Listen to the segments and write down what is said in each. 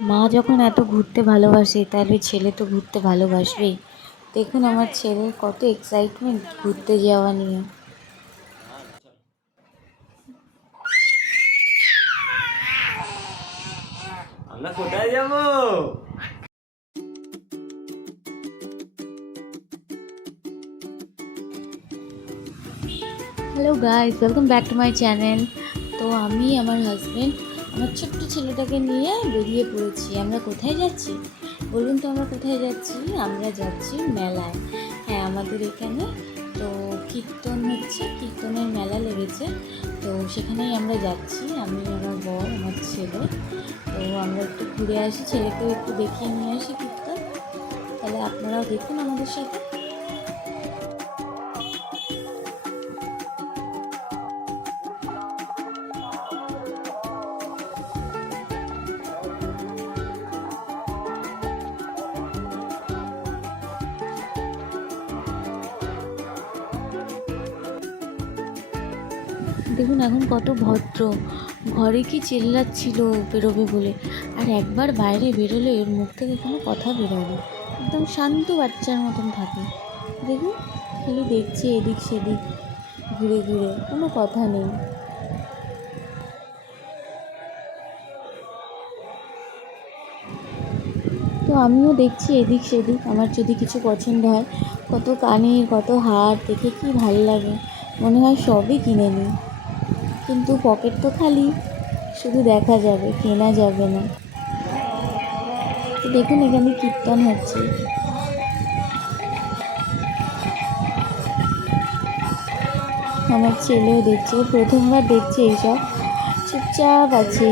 মা যখন এত ঘুরতে ভালোবাসে তাহলে ছেলে তো ঘুরতে ভালোবাসবেই দেখুন আমার ছেলের কত এক্সাইটমেন্ট ঘুরতে যাওয়া নিয়ে। আমরা কোথায় যাব? Hello guys welcome back to my channel তো আমি আমার হাজব্যান্ড আমার ছোট্ট ছেলেটাকে নিয়ে বেরিয়ে পড়েছি। আমরা কোথায় যাচ্ছি? বলুন তো আমরা কোথায় যাচ্ছি? আমরা যাচ্ছি মেলায়। হ্যাঁ আমাদের এখানে তো কীর্তন হচ্ছে, কীর্তনের মেলা লেগেছে। তো সেখানেই আমরা যাচ্ছি। আমি, আমার বর, আমার ছেলে। তো আমরা একটু ঘুরে আসি। ছেলেকেও একটু দেখিয়ে নিয়ে আসি কীর্তন। তাহলে আপনারাও দেখুন আমাদের সাথে। দেখুন এখন কত ভদ্র। ঘরে কি চেল্লাচ্ছিল বেরোবে বলে। আর একবার বাইরে বেরোলে ওর মুখ থেকে কোনো কথা বেরোয় না একদম শান্ত বাচ্চার মতন থাকে। দেখুন, খালি দেখছে এদিক সেদিক, ঘুরে ঘুরে, কোনো কথা নেই। তো আমিও দেখছি এদিক সেদিক, আমার যদি কিছু পছন্দ হয়। কত কানের, কত হার, দেখে কি ভালো লাগে। মনে হয় সবই কিনে নিই। কিন্তু পকেট তো খালি। শুধু দেখা যাবে, কেনা যাবে না। দেখুন, এখানে কীর্তন হচ্ছে। আমার ছেলেও দেখছে, প্রথমবার দেখছে এইসব। চুপচাপ আছে।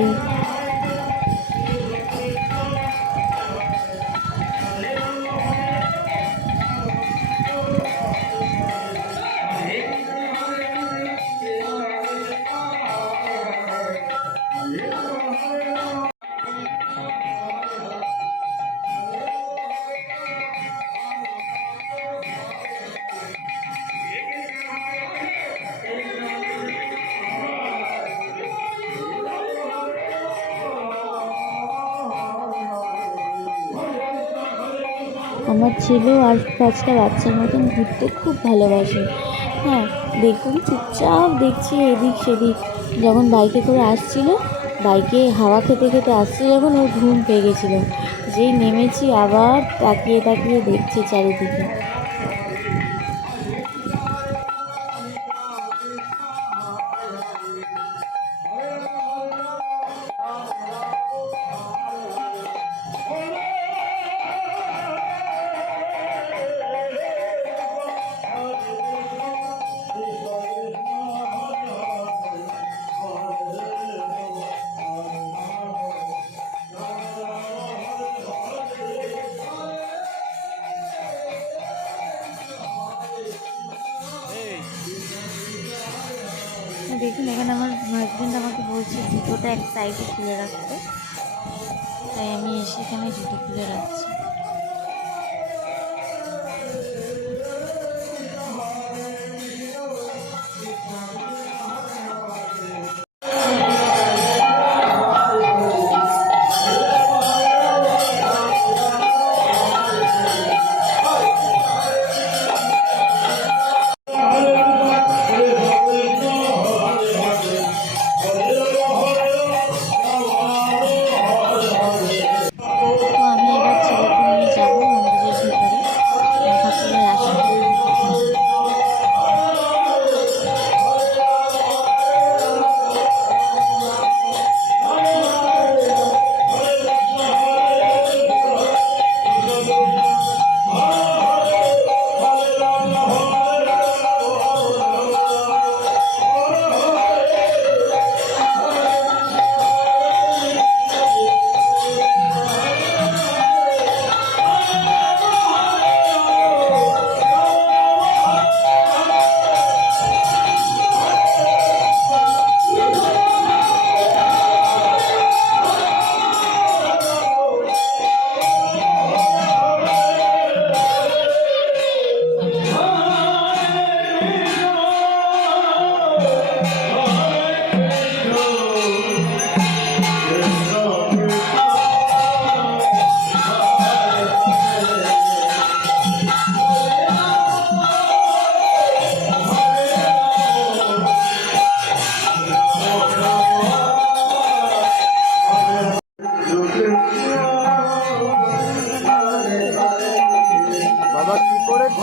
আমার ছেলেও আর পাঁচটা বাচ্চার মতন ঘুরতে খুব ভালোবাসে। হ্যাঁ দেখুন, চুপচাপ দেখছি এদিক সেদিক। যখন বাইকে করে আসছিল, বাইকে হাওয়া খেতে খেতে আসছে যখন ওর ঘুম পেয়ে গেছিল। যেই নেমেছি আবার তাকিয়ে তাকিয়ে দেখছে চারিদিকে। দেখুন, এখানে আমার হাজব্যান্ড আমাকে বলছে জুতোটা এক সাইডে খুলে রাখতে। তাই আমি এসে এখানে জুতো খুলে রাখছি। বাবা কি করেছ?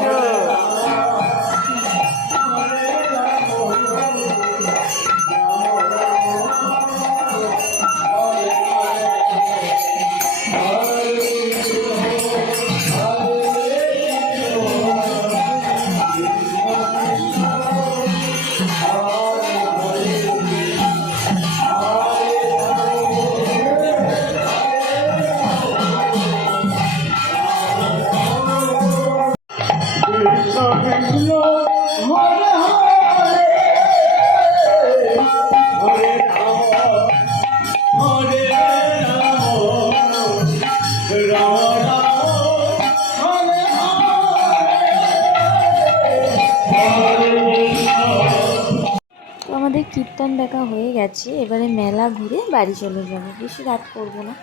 কীর্তন দেখা হয়ে গেছে, এবারে মেলা ঘুরে বাড়ি চলে যাব, বেশি রাত করব না।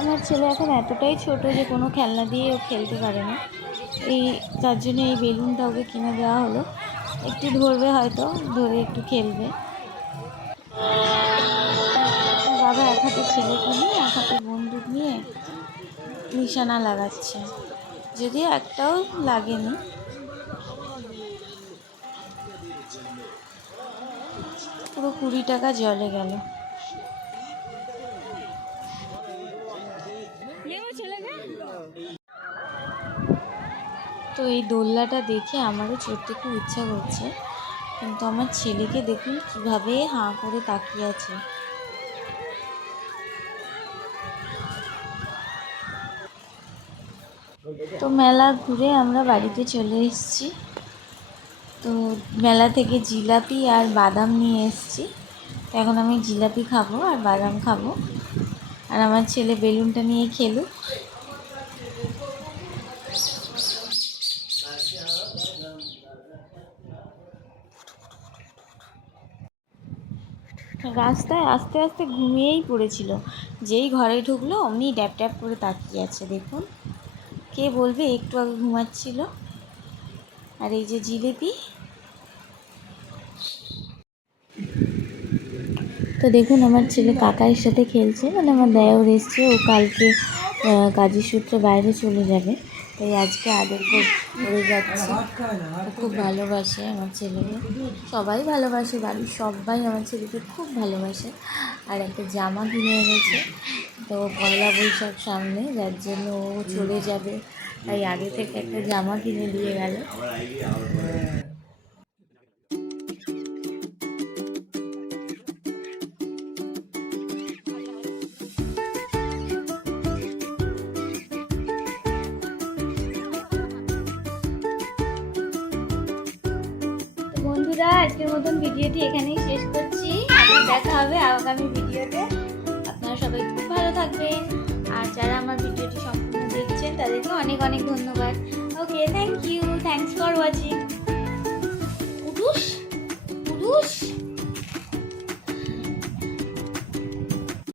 আমার ছেলে এখন এতটাই ছোট যে কোনো খেলনা দিয়ে ও খেলতে পারে না। এই তার জন্য এই বেলুনটা ওকে কিনে দেওয়া হলো। একটু ধরবে হয়তো, ধরে একটু খেলবে। বাবা এক হাতে ছেলেকে নিয়ে এক হাতে বন্দুক নিয়ে নিশানা লাগাচ্ছে। যদিও একটাও লাগেনি। পুরো কুড়ি টাকা জলে গেল। তো এই দোলনাটা দেখে আমারও চড়তে খুব ইচ্ছা করছে। কিন্তু আমার ছেলেকে দেখুন কীভাবে হাঁ করে তাকিয়ে আছে। তো মেলা ঘুরে আমরা বাড়িতে চলে এসেছি। তো মেলা থেকে জিলাপি আর বাদাম নিয়ে এসেছি। এখন আমি জিলাপি খাব আর বাদাম খাব। আর আমার ছেলে বেলুনটা নিয়ে খেলুক। রাস্তায় আস্তে আস্তে ঘুমিয়েই পড়েছিল। যেই ঘরে ঢুকলো, অমনি ড্যাপ ড্যাপ করে তাকিয়ে আছে, দেখুন। কে বলবে, একটু আগে ঘুমাচ্ছিল। আর এই যে জিলিপি। তো দেখুন, আমার ছেলে কাকার সাথে খেলছে মানে আমার দেওর এসছে, ও কালকে কাজের সূত্রে বাইরে চলে যাবে। তাই আজকে আদর কর- যাচ্ছে। খুব ভালোবাসে আমার ছেলেকে। সবাই ভালোবাসে, বাড়ির সবাই আমার ছেলেকে খুব ভালোবাসে। আর একটা জামা কিনে এনেছে। তো পয়লা বৈশাখ সামনে, যার জন্য ও চলে যাবে। তাই আগে থেকে একটা জামা কিনে দিয়ে গেল। বন্ধুরা, আজকের মতন ভিডিওটি এখানেই শেষ করছি। দেখা হবে আগামী ভিডিওতে। আপনারা সবাই খুব ভালো থাকবেন। আর যারা আমার ভিডিওটি সম্পূর্ণ দেখছেন, তাদেরকে অনেক অনেক ধন্যবাদ। Okay thank you thanks for watching পুরুষ পুরুষ।